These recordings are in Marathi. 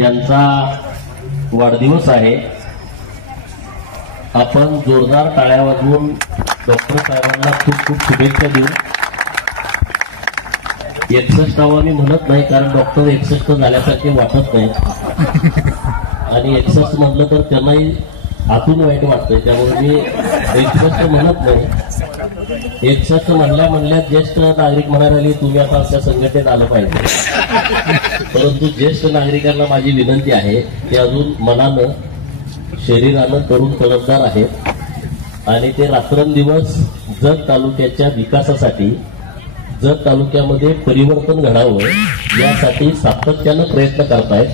यांचा वाढदिवस आहे. आपण जोरदार टाळ्या वाजवून डॉक्टर साहेबांना खूप खूप शुभेच्छा देऊ. 61वा मी म्हणत नाही, कारण डॉक्टर 61 झाल्यासारखे वाटत नाही आणि 61 म्हटलं तर त्यांनाही आतून वाईट वाटतंय, त्यामुळे मी 61 म्हणत नाही. 61 म्हणल्या ज्येष्ठ नागरिक म्हणायला लागले तुम्ही आता आमच्या संघटनेत आलं पाहिजे. परंतु ज्येष्ठ नागरिकांना माझी विनंती आहे, ते अजून मनानं शरीरानं तरुण तडफदार आहेत आणि ते रात्रंदिवस जत तालुक्याच्या विकासासाठी, जत तालुक्यामध्ये परिवर्तन घडावं यासाठी सातत्यानं प्रयत्न करतायत.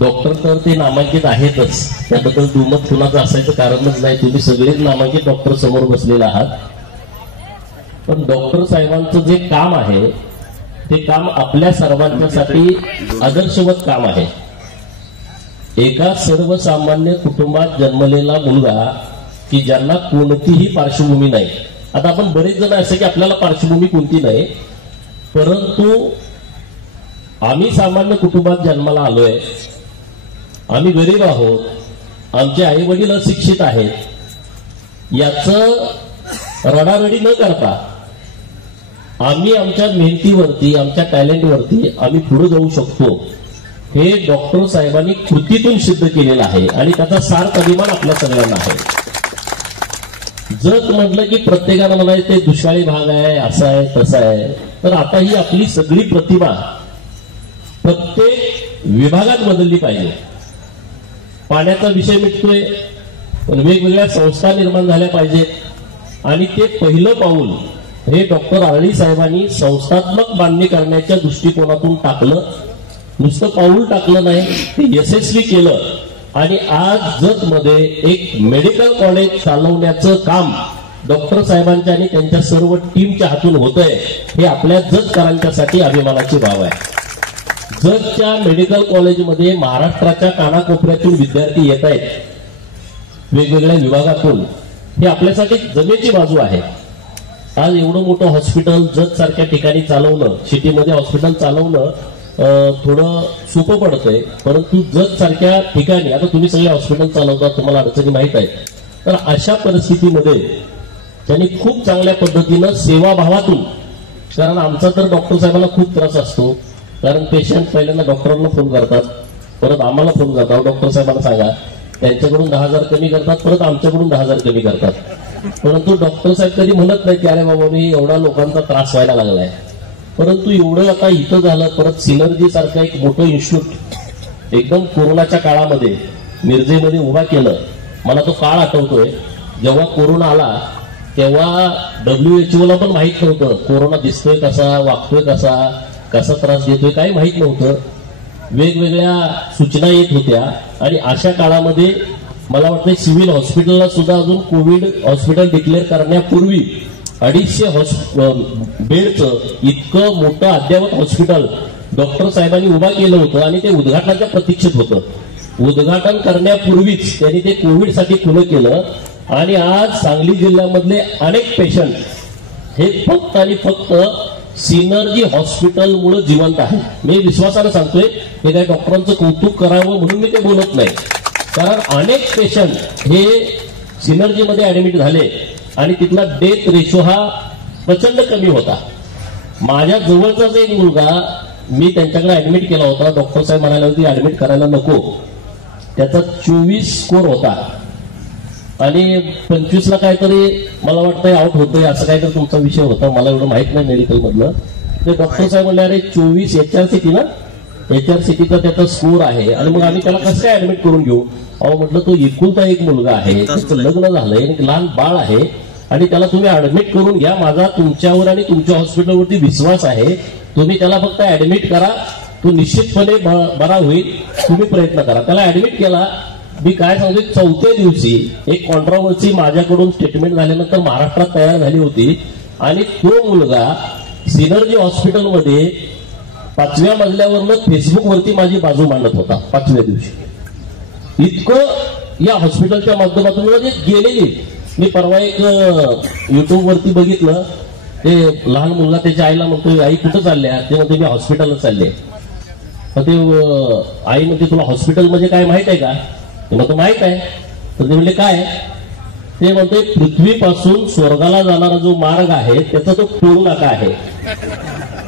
डॉक्टर तर ते नामांकित आहेतच, त्याबद्दल दुमत कुणाचं असायचं कारणच नाही. तुम्ही सगळेच नामांकित डॉक्टर समोर बसलेले आहात. पण डॉक्टर साहेबांचं जे काम आहे ते काम आपल्या सर्वांच्यासाठी आदर्शवत काम आहे. एका सर्वसामान्य कुटुंबात जन्मलेला मुलगा की ज्यांना कोणतीही पार्श्वभूमी नाही. आता आपण बरेच जण असं की आपल्याला पार्श्वभूमी कोणती नाही, परंतु आम्ही सामान्य कुटुंबात जन्माला आलोय, आम्ही गरीब आहोत, आमचे आई वडील अशिक्षित आहेत, याचं रडारडी न करता आम्ही आमच्या मेहनतीवरती, आमच्या टॅलेंटवरती आम्ही पुढे जाऊ शकतो, हे डॉक्टर साहेबांनी कृतीतून सिद्ध केलेलं आहे आणि त्याचा सार्थ अभिमान आपल्या सगळ्यांना आहे. जत म्हटलं की प्रत्येकानं म्हणायचं ते दुष्काळी भाग आहे, असा आहे तसा आहे, तर आता ही आपली सगळी प्रतिभा प्रत्येक विभागात बदलली पाहिजे. पाण्याचा विषय मिटतोय, पण वेगवेगळ्या संस्था निर्माण झाल्या पाहिजेत आणि ते पहिलं पाऊल हे डॉक्टर आरळी साहेबांनी संस्थात्मक बांधणी करण्याच्या दृष्टिकोनातून टाकलं. नुसतं पाऊल टाकलं नाही, ते यशस्वी केलं आणि आज जत मध्ये एक मेडिकल कॉलेज चालवण्याचं काम डॉक्टर साहेबांच्या आणि त्यांच्या सर्व टीमच्या हातून होतंय. हे आपल्या जतकरांच्यासाठी अभिमानाची बाब आहे. जतच्या मेडिकल कॉलेजमध्ये महाराष्ट्राच्या कानाकोपऱ्यातून विद्यार्थी येत आहेत, वेगवेगळ्या विभागातून. हे आपल्यासाठी जमेची बाजू आहे. आज एवढं मोठं हॉस्पिटल जत सारख्या ठिकाणी चालवणं, सिटीमध्ये हॉस्पिटल चालवणं थोडं सोपं पडतंय, परंतु जत सारख्या ठिकाणी आता तुम्ही सगळे हॉस्पिटल चालवता, तुम्हाला अडचणी माहीत आहेत. तर अशा परिस्थितीमध्ये त्यांनी खूप चांगल्या पद्धतीनं सेवाभावातून, कारण आमचा तर डॉक्टर साहेबांना खूप त्रास असतो, कारण पेशंट पहिल्यांदा डॉक्टरांना फोन करतात, परत आम्हाला फोन करतात, डॉक्टर साहेबांना सांगा, त्यांच्याकडून 10,000 कमी करतात, परत आमच्याकडून 10,000 कमी करतात. परंतु डॉक्टर साहेब कधी म्हणत नाही की अरे बाबा मी एवढा लोकांचा त्रास व्हायला लागलाय. परंतु एवढं आता इथं झालं, परत सिनर्जी सारखं एक मोठं इन्स्टिट्यूट एकदम कोरोनाच्या काळामध्ये मिरजेमध्ये उभा केलं. मला तो काळ आठवतोय, जेव्हा कोरोना आला तेव्हा WHO ला पण माहित नव्हतं कोरोना दिसतोय कसा, वागतोय कसा, कसा त्रास देतोय काही माहित नव्हतं. वेगवेगळ्या सूचना येत होत्या आणि अशा काळामध्ये मला वाटतं सिव्हिल हॉस्पिटलला सुद्धा अजून कोविड हॉस्पिटल डिक्लेअर करण्यापूर्वी 250 बेडचं इतकं मोठं अद्ययावत हॉस्पिटल डॉक्टर साहेबांनी उभा केलं होतं आणि ते उद्घाटनाच्या प्रतीक्षेत होतं. उद्घाटन करण्यापूर्वीच त्यांनी ते कोविडसाठी खुलं केलं आणि आज सांगली जिल्ह्यामधले अनेक पेशंट हे फक्त आणि फक्त सिनर्जी हॉस्पिटलमुळे जिवंत आहे. मी विश्वासानं सांगतोय, हे काही डॉक्टरांचं कौतुक करावं म्हणून मी ते बोलत नाही, कारण अनेक पेशंट हे सिनर्जीमध्ये ऍडमिट झाले आणि तिथला डेथ रेशो हा प्रचंड कमी होता. माझ्या जवळचाच एक मुलगा, मी त्यांच्याकडे ऍडमिट केला होता, डॉक्टर साहेब म्हणाले होते ऍडमिट करायला नको, त्याचा 24 स्कोर होता आणि 25ला काहीतरी मला वाटतं आउट होतोय, असं काहीतरी तुमचा विषय होता, मला एवढं माहित नाही मेडिकल मधलं. ते डॉक्टर साहेब म्हणले अरे 24 HRCT ना, HRCTचा त्याचा स्कोर आहे आणि मग आम्ही त्याला कसं काय ऍडमिट करून घेऊ. अहो म्हटलं तो एकुलता एक मुलगा आहे, त्याचं लग्न झालंय, एक लहान बाळ आहे आणि त्याला तुम्ही ऍडमिट करून घ्या. माझा तुमच्यावर आणि तुमच्या हॉस्पिटलवरती विश्वास आहे, तुम्ही त्याला फक्त ऍडमिट करा, तो निश्चितपणे बरा होईल, तुम्ही प्रयत्न करा. त्याला ऍडमिट केला. मी काय सांगतो, 4थ्या दिवशी एक कॉन्ट्रोवर्सी माझ्याकडून स्टेटमेंट झाल्यानंतर महाराष्ट्रात तयार झाली होती आणि तो मुलगा सिनर्जी हॉस्पिटलमध्ये 5व्या मजल्यावरनं फेसबुकवरती माझी बाजू मांडत होता 5व्या दिवशी. इतकं या हॉस्पिटलच्या माध्यमातून म्हणजे गेलेली. मी परवा एक युट्यूब वरती बघितलं, ते लहान मुलगा त्याच्या आईला म्हणतो आई कुठं चालल्या, ते म्हणते मी हॉस्पिटलला चालले. तर ते आई म्हणते तुला हॉस्पिटल म्हणजे काय माहित आहे का? ते म्हणतो माहित आहे. तर ते म्हणले काय? ते म्हणते पृथ्वीपासून स्वर्गाला जाणारा जो मार्ग आहे त्याचा तो टोल नाका आहे,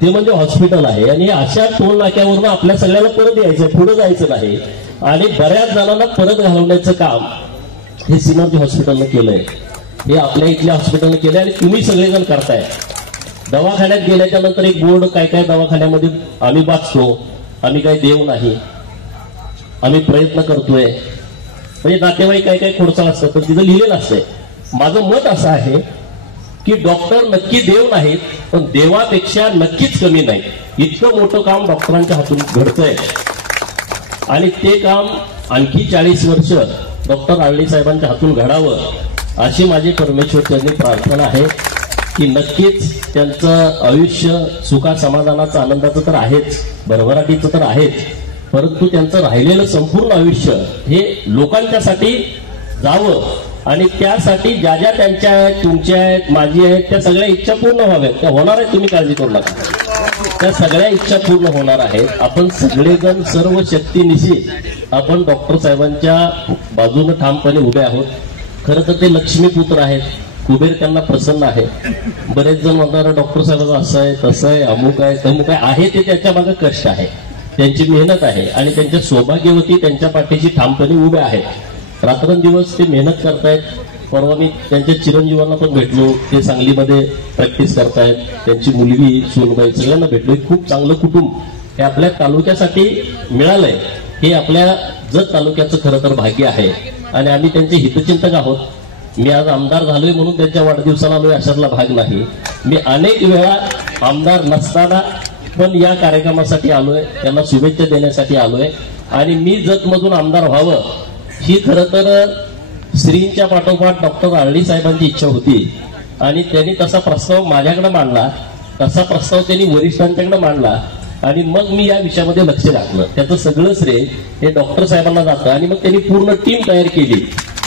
ते म्हणजे हॉस्पिटल आहे. आणि अशा टोल नाक्यावरून आपल्या सगळ्याला परत यायचं, पुढे जायचं नाही. आणि बऱ्याच जणांना परत घालवण्याचं काम हे सिनर्जी हॉस्पिटलनं केलंय, हे आपल्या इथल्या हॉस्पिटलनं केलंय आणि तुम्ही सगळेजण करताय. दवाखान्यात गेल्याच्या नंतर एक बोर्ड काय काय दवाखान्यामध्ये आम्ही वाचतो, आम्ही काही देव नाही, आम्ही प्रयत्न करतोय, म्हणजे नातेवाईक काय काय खोडचाळ असतं तर तिथं लिहिलेलं असतंय. माझं मत असं आहे की डॉक्टर नक्की देव नाहीत, पण देवापेक्षा नक्कीच कमी नाही. इतकं मोठं काम डॉक्टरांच्या हातून घडतंय आणि ते काम आणखी 40 वर्ष डॉक्टर आळणी साहेबांच्या हातून घडावं अशी माझी परमेश्वरचरणी प्रार्थना आहे की नक्कीच त्यांचं आयुष्य सुखा समाधानाचं आनंदाचं तर आहेच, भरभराटीचं तर आहेच, परंतु त्यांचं राहिलेलं संपूर्ण आयुष्य हे लोकांच्यासाठी जावं आणि त्यासाठी ज्या ज्या त्यांच्या आहेत, तुमच्या आहेत, माझी आहेत, त्या सगळ्या इच्छा पूर्ण व्हाव्यात. त्या होणार आहेत, तुम्ही काळजी करू नका. त्या सगळ्या इच्छा पूर्ण होणार आहेत. आपण सगळेजण सर्व शक्तीनिशी आपण डॉक्टर साहेबांच्या बाजूने ठामपणे उभे आहोत. खरं तर ते लक्ष्मीपुत्र आहेत, कुबेर त्यांना प्रसन्न आहे. बरेच जण म्हणणार डॉक्टर साहेबांचं असं आहे, तसं आहे, अमुक आहे, तमुक आहे. ते त्याच्या मागे कष्ट आहे, त्यांची मेहनत आहे आणि त्यांच्या सौभाग्यवती त्यांच्या पाठीशी ठामपणे उभे आहेत. रात्रंदिवस ते मेहनत करतायत. परवा मी त्यांच्या चिरंजीवांना पण भेटलो, ते सांगलीमध्ये प्रॅक्टिस करतायत. त्यांची मुलगी सोनबाई सगळ्यांना भेटलो. खूप चांगलं कुटुंब हे आपल्या तालुक्यासाठी मिळालंय, हे आपल्या जत तालुक्याचं खरं तर भाग्य आहे आणि आम्ही त्यांचे हितचिंतक आहोत. मी आज आमदार झालोय म्हणून त्यांच्या वाढदिवसाला आलोय अशातला भाग नाही. मी अनेक वेळा आमदार नसताना पण या कार्यक्रमासाठी आलोय, त्यांना शुभेच्छा देण्यासाठी आलोय. आणि मी जतमधून आमदार व्हावं ही खरं तर श्रींच्या पाठोपाठ डॉक्टर आळणी साहेबांची इच्छा होती आणि त्यांनी तसा प्रस्ताव माझ्याकडे मांडला, तसा प्रस्ताव त्यांनी वरिष्ठांच्याकडे मांडला आणि मग मी या विषयामध्ये लक्ष घातलं. त्याचं सगळं श्रेय हे डॉक्टर साहेबांना जातं आणि मग त्यांनी पूर्ण टीम तयार केली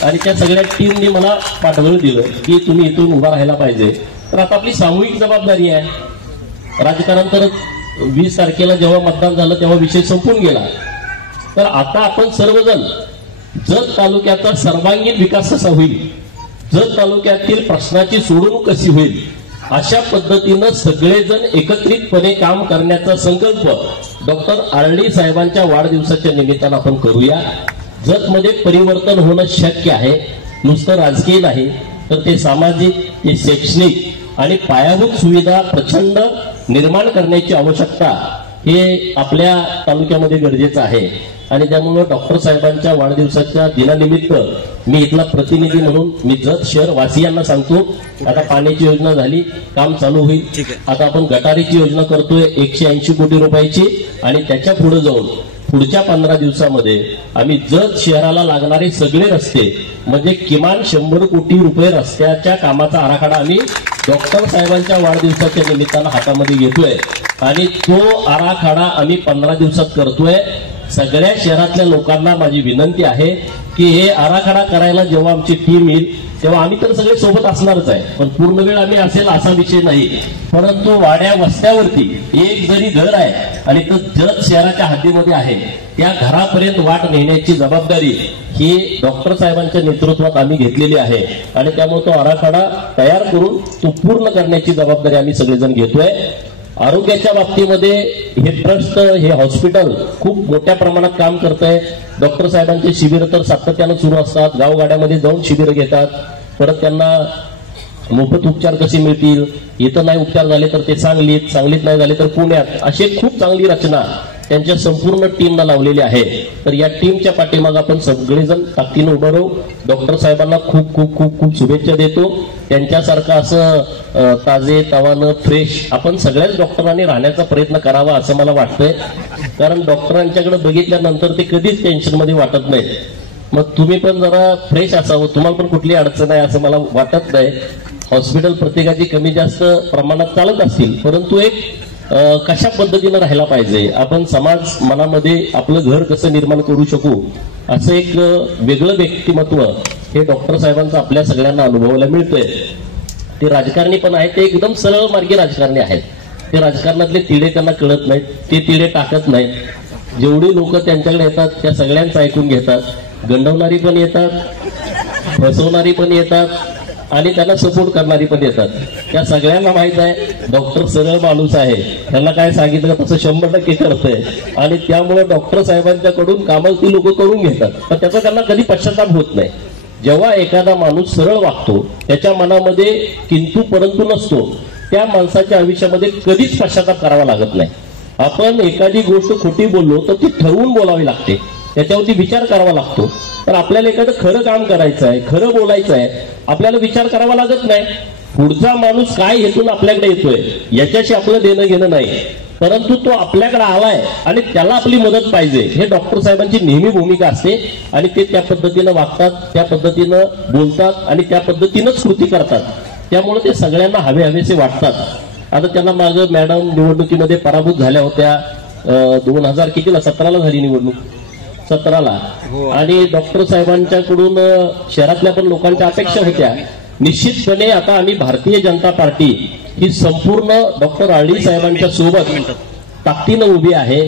आणि त्या सगळ्या टीमनी मला पाठवलं दिलं की तुम्ही इथून उभा राहायला पाहिजे. तर आता आपली सामूहिक जबाबदारी आहे. राजकारण तर 20 तारखेला जेव्हा मतदान झालं तेव्हा विषय संपून गेला. तर आता आपण सर्वजण जत तालुक्याचा सर्वांगीण विकास कसा होईल, जत तालुक्यातील प्रश्नाची सोडवणूक कशी होईल, अशा पद्धतीनं सगळेजण एकत्रितपणे काम करण्याचा संकल्प डॉक्टर आळणी साहेबांच्या वाढदिवसाच्या निमित्तानं आपण करूया. जतमध्ये परिवर्तन होणं शक्य आहे, नुसतं राजकीय नाही तर ते सामाजिक, ते शैक्षणिक आणि पायाभूत सुविधा प्रचंड निर्माण करण्याची आवश्यकता हे आपल्या तालुक्यामध्ये गरजेचं आहे. आणि त्यामुळे डॉक्टर साहेबांच्या वाढदिवसाच्या दिनानिमित्त मी इथला प्रतिनिधी म्हणून मी जत शहर वासियांना सांगतो, आता पाण्याची योजना झाली, काम चालू होईल. आता आपण गटारीची योजना करतोय 180 कोटी रुपयाची आणि त्याच्या पुढे जाऊन पुढच्या 15 दिवसामध्ये आम्ही जत शहराला लागणारे सगळे रस्ते म्हणजे किमान 100 कोटी रुपये रस्त्याच्या कामाचा आराखडा आम्ही डॉक्टर साहेबांच्या वाढदिवसाच्या निमित्तानं हातामध्ये घेतोय आणि तो आराखडा आम्ही 15 दिवसात करतोय. सगळ्या शहरातल्या लोकांना माझी विनंती आहे की हे आराखडा करायला जेव्हा आमची टीम येईल तेव्हा आम्ही तर सगळे सोबत असणारच आहे, पण पूर्ण वेळ आम्ही असेल असा विषय नाही. परंतु वाड्या वस्त्यावरती एक जरी घर आहे आणि तो जत शहराच्या हद्दीमध्ये आहे, त्या घरापर्यंत वाट नेण्याची जबाबदारी ही डॉक्टर साहेबांच्या नेतृत्वात आम्ही घेतलेली आहे आणि त्यामुळे तो आराखडा तयार करून तो पूर्ण करण्याची जबाबदारी आम्ही सगळेजण घेतोय. आरोग्याच्या बाबतीमध्ये हे ट्रस्ट, हे हॉस्पिटल खूप मोठ्या प्रमाणात काम करत आहे. डॉक्टर साहेबांचे शिबिर तर सातत्यानं सुरू असतात, गावगाड्यामध्ये जाऊन शिबिरं घेतात. परत त्यांना मोफत उपचार कसे मिळतील, इथं नाही उपचार झाले तर ते सांगलीत, सांगलीत नाही झाले तर पुण्यात, अशी खूप चांगली रचना त्यांच्या संपूर्ण टीमला लावलेली आहे. तर या टीमच्या पाठीमागे आपण सगळेजण ताकदीनं उभं राहू. डॉक्टर साहेबांना खूप खूप खूप खूप शुभेच्छा देतो. त्यांच्यासारखं असं ताजे तवानं फ्रेश आपण सगळ्याच डॉक्टरांनी राहण्याचा प्रयत्न करावा असं मला वाटतंय. कारण डॉक्टरांच्याकडे बघितल्यानंतर ते कधीच टेन्शनमध्ये वाटत नाही. मग तुम्ही पण जरा फ्रेश असावं, तुम्हाला पण कुठली अडचण आहे असं मला वाटत नाही. हॉस्पिटल प्रत्येकाची कमी जास्त प्रमाणात चालत असतील, परंतु एक कशा पद्धतीनं राहायला पाहिजे, आपण समाज मनामध्ये आपलं घर कसं निर्माण करू शकू असं एक वेगळं व्यक्तिमत्व हे डॉक्टर साहेबांचं आपल्या सगळ्यांना अनुभवायला मिळतंय. ते राजकारणी पण आहेत, ते एकदम सरळ मार्गी राजकारणी आहेत. ते राजकारणातले तिढे त्यांना कळत नाहीत, ते तिढे टाकत नाहीत. जेवढी लोक त्यांच्याकडे येतात त्या सगळ्यांचं ऐकून घेतात. गंडवणारी पण येतात, फसवणारी पण येतात आणि त्यांना सपोर्ट करणारी पण येतात. त्या सगळ्यांना माहित आहे डॉक्टर सरळ माणूस आहे, त्यांना काय सांगितलं तसं 100% करतंय आणि त्यामुळे डॉक्टर साहेबांच्याकडून कामं ती लोक करून घेतात. पण त्याचा त्यांना कधी पश्चाताप होत नाही. जेव्हा एखादा माणूस सरळ वागतो, त्याच्या मनामध्ये किंतु परंतु नसतो, त्या माणसाच्या आयुष्यामध्ये कधीच पश्चाताप करावा लागत नाही. आपण एखादी गोष्ट खोटी बोललो तर ती ठरवून बोलावी लागते, त्याच्यावरती विचार करावा लागतो. तर आपल्याला एखादं खरं काम करायचं आहे, खरं बोलायचं आहे, आपल्याला विचार करावा लागत नाही. पुढचा माणूस काय हेतून आपल्याकडे येतोय याच्याशी आपलं देणं घेणं नाही, परंतु तो आपल्याकडे आलाय आणि त्याला आपली मदत पाहिजे, हे डॉक्टर साहेबांची नेहमी भूमिका असते. आणि ते त्या पद्धतीनं वागतात, त्या पद्धतीनं बोलतात आणि त्या पद्धतीनंच कृती करतात. त्यामुळे ते सगळ्यांना हवेसे वाटतात. आता त्यांना मागं मॅडम निवडणुकीमध्ये पराभूत झाल्या होत्या. 2017 झाली निवडणूक, 17ला. आणि डॉक्टर साहेबांच्याकडून शहरातल्या पण लोकांच्या अपेक्षा होत्या. निश्चितपणे आता आम्ही भारतीय जनता पार्टी ही संपूर्ण डॉक्टर आरडी साहेबांच्या सोबत ताकदीनं उभी आहे.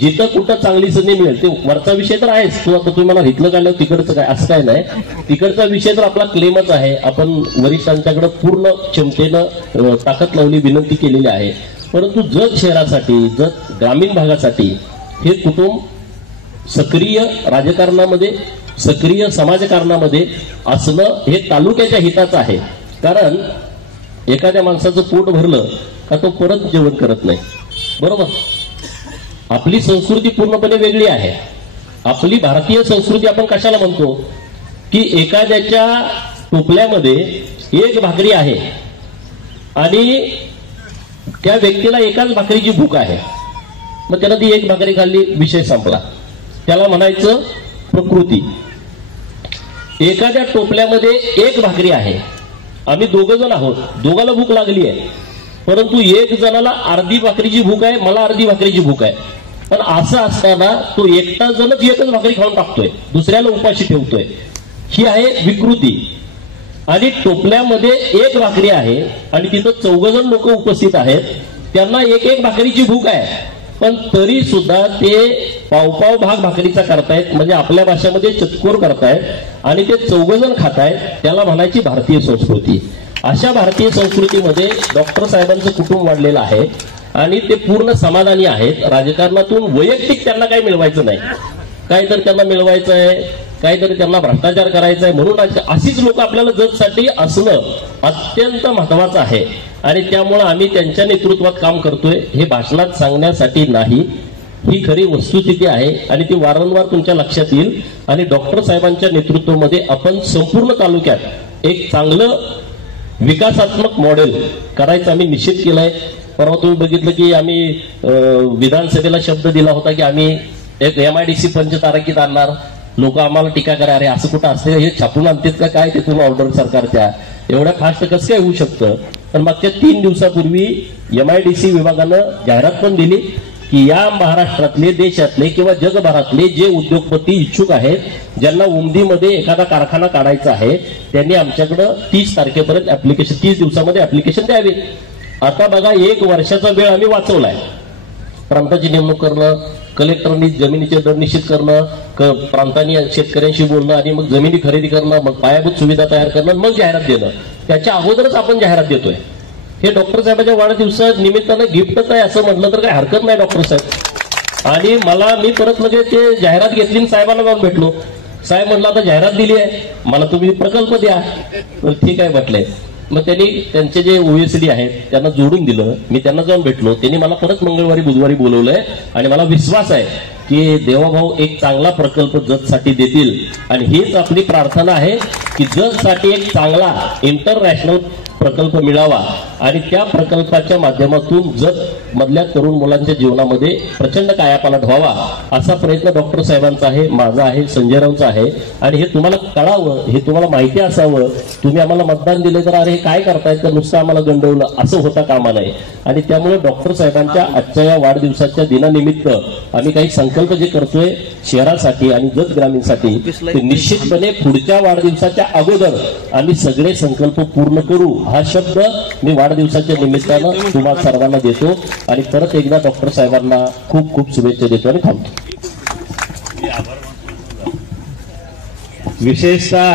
जिथं कुठं चांगली संधी मिळेल, ते वरचा विषय तर आहेच, तो आता तुम्ही मला इथलं काढलं तिकडचं काय असं काय नाही, तिकडचा विषय तर आपला क्लेमच आहे. आपण वरिष्ठांच्याकडे पूर्ण क्षमतेनं ताकद लावली, विनंती केलेली आहे. परंतु जत शहरासाठी, जत ग्रामीण भागासाठी हे कुटुंब सक्रिय राजकारणामध्ये, सक्रिय समाजकारणामध्ये असणं हे तालुक्याच्या हिताचं आहे. कारण एखाद्या माणसाचं पोट भरलं का तो परत जेवण करत नाही, बरोबर. आपली संस्कृती पूर्णपणे वेगळी आहे. आपली भारतीय संस्कृती आपण कशाला म्हणतो की एखाद्याच्या टोपल्यामध्ये एक भाकरी आहे आणि त्या व्यक्तीला एकाच भाकरीची भूक आहे, मग त्याला ती एक भाकरी खाल्ली, विषय संपला. त्याला म्हणायचं प्रकृती. एखाद्या टोपल्यामध्ये एक भाकरी आहे, आम्ही 2 जण आहोत, दोघाला भूक लागली आहे, परंतु एक जणाला अर्धी भाकरीची भूक आहे, मला अर्धी भाकरीची भूक आहे. पण असं असताना तो एकटा जणच एकच भाकरी खाऊन टाकतोय, दुसऱ्याला उपाशी ठेवतोय. ही आहे विकृती. आणि टोपल्यामध्ये एक भाकरी आहे आणि तिथं 4 जण लोक उपस्थित आहेत, त्यांना एक भाकरीची भूक आहे, पण तरी सुद्धा ते पाव भाग भाकरीचा करतायत, म्हणजे आपल्या भाषेमध्ये चतकोर करतायत आणि ते 4 जण खातायत. त्याला म्हणायची भारतीय संस्कृती. अशा भारतीय संस्कृतीमध्ये डॉक्टर साहेबांचं कुटुंब वाढलेलं आहे आणि ते पूर्ण समाधानी आहेत. राजकारणातून वैयक्तिक त्यांना काही मिळवायचं नाही, काहीतरी त्यांना मिळवायचं आहे, काहीतरी त्यांना भ्रष्टाचार करायचा आहे. म्हणून अशीच लोक आपल्याला जतसाठी असणं अत्यंत महत्वाचं आहे. आणि त्यामुळे आम्ही त्यांच्या नेतृत्वात काम करतोय, हे भाषणात सांगण्यासाठी नाही, ही खरी वस्तुस्थिती आहे आणि ती वारंवार तुमच्या लक्षात येईल. आणि डॉक्टर साहेबांच्या नेतृत्वामध्ये आपण संपूर्ण तालुक्यात एक चांगलं विकासात्मक मॉडेल करायचं आम्ही निश्चित केलंय. परवा तुम्ही बघितलं की आम्ही विधानसभेला शब्द दिला होता की आम्ही एक MIDC पंचतारांकित आणणार. लोक आम्हाला टीका करा, अरे असं कुठं असते, हे छापून आणतात का काय, ते तुम्ही ऑर्डर सरकारच्या एवढ्या फास्ट कसं काय होऊ शकतं. तर मागच्या 3 दिवसापूर्वी MIDC विभागानं जाहिरात पण दिली की या महाराष्ट्रातले, देशातले किंवा जगभरातले जे उद्योगपती इच्छुक आहेत, ज्यांना उमदीमध्ये एखादा कारखाना काढायचा आहे, त्यांनी आमच्याकडे 30 तारखेपर्यंत ऍप्लिकेशन, 30 दिवसामध्ये ऍप्लिकेशन द्यावे. आता बघा 1 वर्षाचा वेळ आम्ही वाचवलाय. प्रांताची नेमणूक करणं, कलेक्टरनी जमिनीचे दर निश्चित करणं, प्रांतांनी शेतकऱ्यांशी बोलणं आणि मग जमिनी खरेदी करणं, मग पायाभूत सुविधा तयार करणं, मग जाहिरात देणं. त्याच्या अगोदरच आपण जाहिरात देतोय. हे डॉक्टर साहेबांच्या वाढदिवसा निमित्तानं गिफ्टच आहे असं म्हटलं तर काही हरकत नाही डॉक्टर साहेब. आणि मी परत लगेच ते जाहिरात घेतली आणि साहेबांना जाऊन भेटलो. साहेब म्हणलं आता जाहिरात दिली आहे, मला तुम्ही प्रकल्प द्या. ठीक आहे म्हटलंय. मग त्यांनी त्यांचे जे OSD आहेत त्यांना जोडून दिलं. मी त्यांना जाऊन भेटलो. त्यांनी मला परत मंगळवारी बुधवारी बोलवलंय आणि मला विश्वास आहे की देवाभाऊ एक चांगला प्रकल्प जतसाठी देतील. आणि हीच आपली प्रार्थना आहे की जतसाठी एक चांगला इंटरनॅशनल प्रकल्प मिळावा आणि त्या प्रकल्पाच्या माध्यमातून जत मधल्या तरुण मुलांच्या जीवनामध्ये प्रचंड कायापालट व्हावा असा प्रयत्न डॉक्टर साहेबांचा आहे, माझा आहे, संजयरावचा आहे. आणि हे तुम्हाला कळावं, हे तुम्हाला माहिती असावं. तुम्ही आम्हाला मतदान दिले तर अरे हे काय करतायत तर नुसतं आम्हाला गंडवलं असं होता कामा नये. आणि त्यामुळे डॉक्टर साहेबांच्या आजच्या या वाढदिवसाच्या दिनानिमित्त आम्ही काही संकल्प जे करतोय शहरासाठी आणि जत ग्रामीणसाठी, ते निश्चितपणे पुढच्या वाढदिवसाच्या अगोदर आम्ही सगळे संकल्प पूर्ण करू हा शब्द मी वाढदिवसाच्या निमित्तानं तुम्हाला सर्वांना देतो आणि परत एकदा डॉक्टर साहेबांना खूप खूप शुभेच्छा देतो आणि थांबतो. विशेषतः